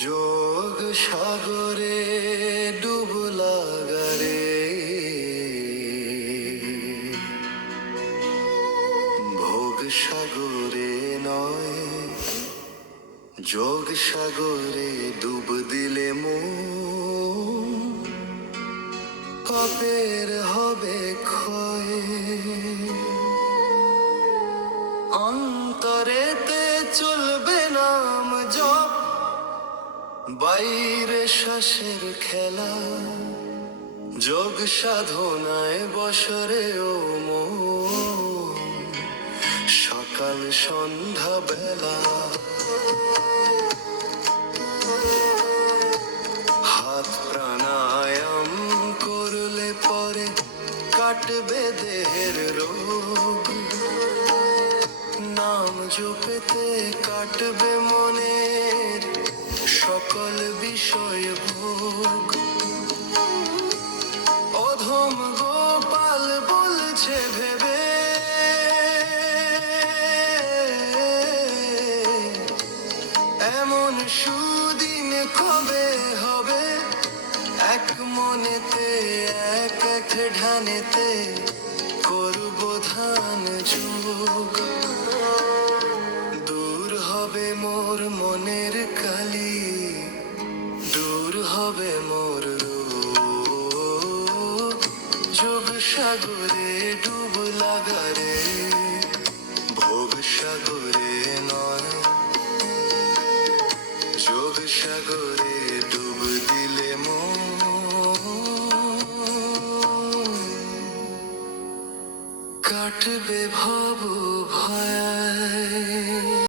যোগ সাগরে ডুব লাগারে, ভোগ সাগরে নয় যোগ সাগরে ডুব দিলে মন পাপের হবে ক্ষয়। অন্তরেতে চলবে নাম জপ, বাইরে শ্বাসের খেলা, যোগ সাধনায় বসরে ও মন সকাল সন্ধ্যা বেলা। হাত প্রাণায়াম করলে পরে কাটবে দেহের রোগ, নাম জপেতে কাটবে মনের সকল বিষয় ভোগ। অধম গোপাল বলছে ভেবে, এমন সুদিন কবে হবে, এক মনেতে এক এক ঢানেতে করব ধ্যান যোগ। দূর হবে মোর মনের কালি, দূর হবে মোর রোগ। যোগ সাগরে ডুব লাগারে, ভোগ সাগরে নয় যোগ সাগরে ডুব দিলে মন কাটবে ভব ভয়।